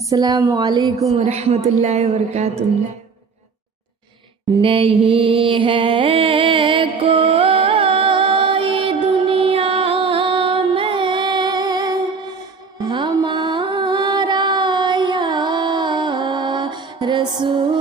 السلام علیکم ورحمۃ اللہ وبرکاتہ۔ نہیں ہے کوئی دنیا میں ہمارا یا رسول